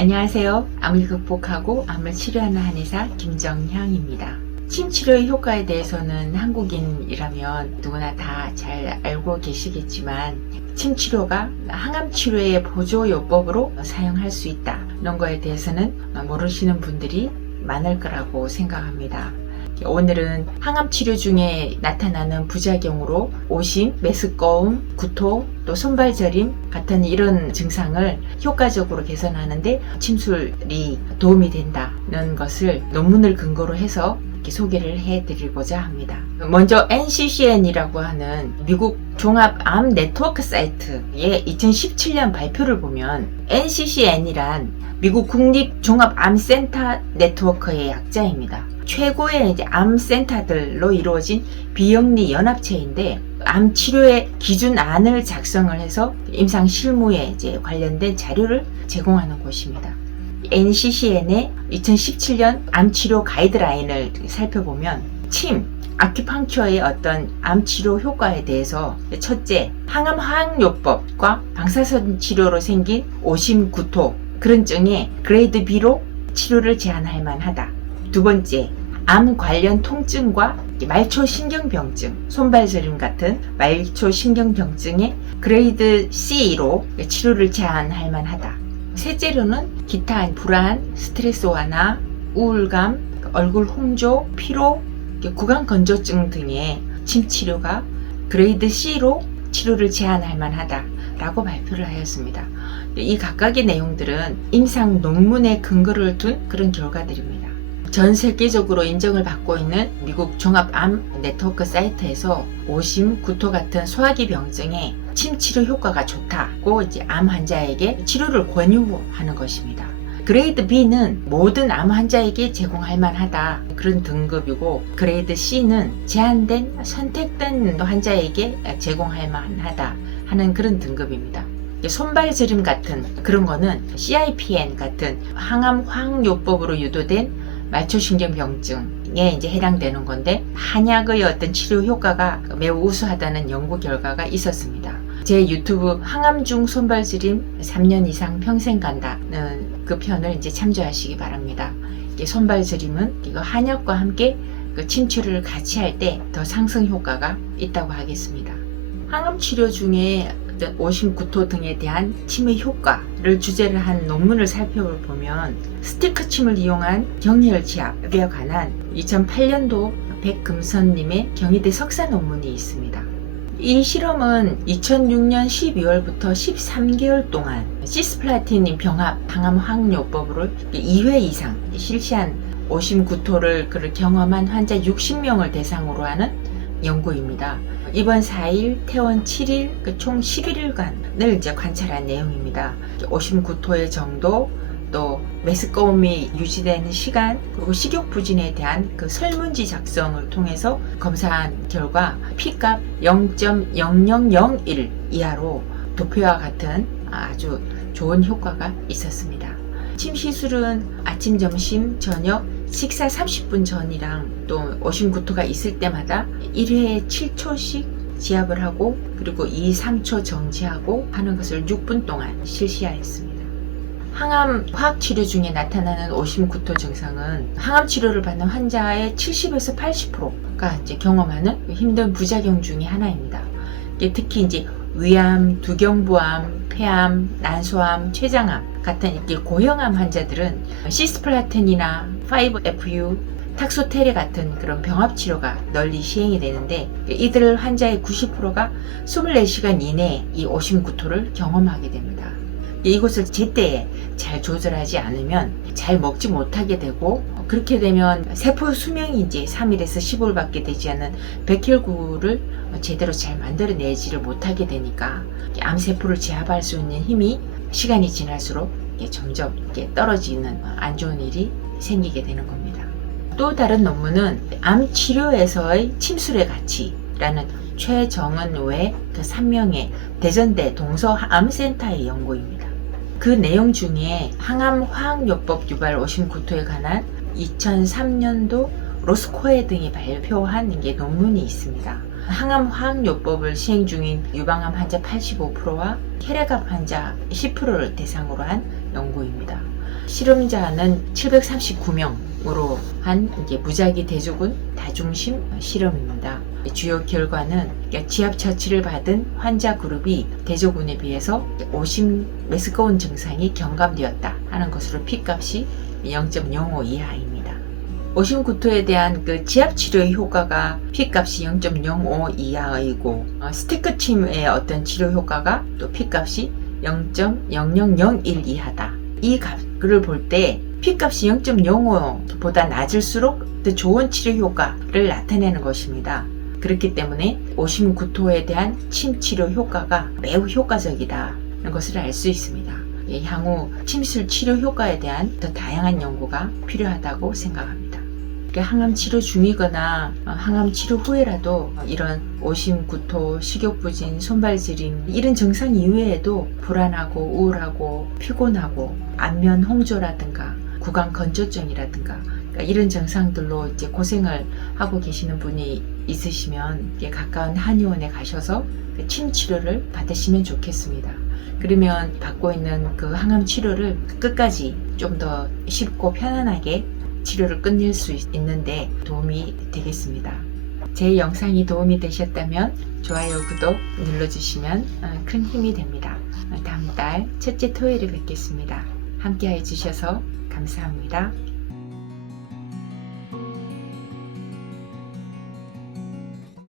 안녕하세요. 암을 극복하고 암을 치료하는 한의사 김정향입니다. 침 치료의 효과에 대해서는 한국인이라면 누구나 다 잘 알고 계시겠지만 침 치료가 항암 치료의 보조요법으로 사용할 수 있다. 이런 거에 대해서는 모르시는 분들이 많을 거라고 생각합니다. 오늘은 항암 치료 중에 나타나는 부작용으로 오심, 메스꺼움, 구토, 또 손발 저림 같은 이런 증상을 효과적으로 개선하는데 침술이 도움이 된다는 것을 논문을 근거로 해서 이렇게 소개를 해드리고자 합니다. 먼저 NCCN이라고 하는 미국 종합암 네트워크 사이트의 2017년 발표를 보면 NCCN이란 미국 국립종합암센터 네트워크의 약자입니다. 최고의 암센터들로 이루어진 비영리 연합체인데 암 치료의 기준안을 작성을 해서 임상 실무에 관련된 자료를 제공하는 곳입니다. NCCN의 2017년 암 치료 가이드라인을 살펴보면 침, 아큐펑처의 어떤 암 치료 효과에 대해서 첫째, 항암 화학요법과 방사선 치료로 생긴 오심, 구토 그런 증에 그레이드 B로 치료를 제한할 만하다. 두 번째, 암 관련 통증과 말초신경병증, 손발저림 같은 말초신경병증의 그레이드 C로 치료를 제한할 만하다. 셋째로는 기타 불안, 스트레스 완화, 우울감, 얼굴 홍조, 피로, 구강건조증 등의 침 치료가 그레이드 C로 치료를 제한할 만하다 라고 발표를 하였습니다. 이 각각의 내용들은 임상 논문에 근거를 둔 그런 결과들입니다. 전 세계적으로 인정을 받고 있는 미국 종합암 네트워크 사이트에서 오심, 구토 같은 소화기 병증에 침 치료 효과가 좋다고 암 환자에게 치료를 권유하는 것입니다. 그레이드 B는 모든 암 환자에게 제공할 만하다 그런 등급이고 그레이드 C는 제한된 선택된 환자에게 제공할 만하다 하는 그런 등급입니다. 손발 저림 같은 그런 거는 CIPN 같은 항암 화학요법으로 유도된 말초신경병증에 해당되는 건데 한약의 어떤 치료 효과가 매우 우수하다는 연구 결과가 있었습니다. 제 유튜브 항암 중 손발 저림 3년 이상 평생 간다는 그 편을 참조하시기 바랍니다. 손발 저림은 이거 한약과 함께 그 침치료를 같이 할 때 더 상승 효과가 있다고 하겠습니다. 항암 치료 중에 오심, 구토 등에 대한 침의 효과를 주제로 한 논문을 살펴보면 스티커 침을 이용한 경혈지압에 관한 2008년도 백금선님의 경희대 석사 논문이 있습니다. 이 실험은 2006년 12월부터 13개월 동안 시스플라틴 병합 항암 화학요법으로 2회 이상 실시한 오심, 구토를 경험한 환자 60명을 대상으로 하는 연구입니다. 입원 4일, 퇴원 7일, 총 11일간을 관찰한 내용입니다. 오심, 구토의 정도, 또 메스꺼움이 유지되는 시간, 그리고 식욕부진에 대한 그 설문지 작성을 통해서 검사한 결과 P값 0.0001 이하로 도표와 같은 아주 좋은 효과가 있었습니다. 침 시술은 아침, 점심, 저녁, 식사 30분 전이랑 또 오심, 구토가 있을 때마다 1회에 7초씩 지압을 하고 그리고 2, 3초 정지하고 하는 것을 6분 동안 실시하였습니다. 항암 화학치료 중에 나타나는 오심, 구토 증상은 항암 치료를 받는 환자의 70에서 80%가 경험하는 힘든 부작용 중에 하나입니다. 특히 위암, 두경부암, 폐암, 난소암, 췌장암 같은 고형암 환자들은 시스플라틴이나 5FU, 탁소테레 같은 그런 병합 치료가 널리 시행이 되는데 이들 환자의 90%가 24시간 이내에 이 오심, 구토를 경험하게 됩니다. 이것을 제때에 잘 조절하지 않으면 잘 먹지 못하게 되고 그렇게 되면 세포 수명이 3일에서 10일밖에 되지 않은 백혈구를 제대로 잘 만들어내지를 못하게 되니까 암세포를 제압할 수 있는 힘이 시간이 지날수록 점점 떨어지는 안 좋은 일이 생기게 되는 겁니다. 또 다른 논문은 암 치료에서의 침술의 가치라는 최정은 외 3명의 대전대 동서암센터의 연구입니다. 그 내용 중에 항암 화학요법 유발 오심, 구토에 관한 2003년도 로스코에 등이 발표한 논문이 있습니다. 항암 화학요법을 시행 중인 유방암 환자 85%와 혈액암 환자 10%를 대상으로 한 연구입니다. 실험자는 739명으로 한 이제 무작위 대조군 다중심 실험입니다. 주요 결과는 지압 처치를 받은 환자 그룹이 대조군에 비해서 오심 메스꺼운 증상이 경감되었다 하는 것으로 P값이 0.05 이하입니다. 오심 구토에 대한 그 지압 치료의 효과가 P값이 0.05 이하이고 스테크 침의 어떤 치료 효과가 또 P값이 0.0001 이하다. 이 값을 볼 때 P값이 0.05보다 낮을수록 더 좋은 치료 효과를 나타내는 것입니다. 그렇기 때문에 오심 구토에 대한 침 치료 효과가 매우 효과적이다는 것을 알 수 있습니다. 향후 침술 치료 효과에 대한 더 다양한 연구가 필요하다고 생각합니다. 항암 치료 중이거나 항암 치료 후에라도 이런 오심, 구토, 식욕부진, 손발저림 이런 증상 이외에도 불안하고 우울하고 피곤하고 안면 홍조라든가 구강 건조증이라든가 이런 증상들로 이제 고생을 하고 계시는 분이 있으시면 가까운 한의원에 가셔서 침 치료를 받으시면 좋겠습니다. 그러면 받고 있는 그 항암 치료를 끝까지 좀 더 쉽고 편안하게 치료를 끝낼 수 있는데 도움이 되겠습니다. 제 영상이 도움이 되셨다면 좋아요, 구독 눌러주시면 큰 힘이 됩니다. 다음 달 첫째 토요일에 뵙겠습니다. 함께 해주셔서 감사합니다.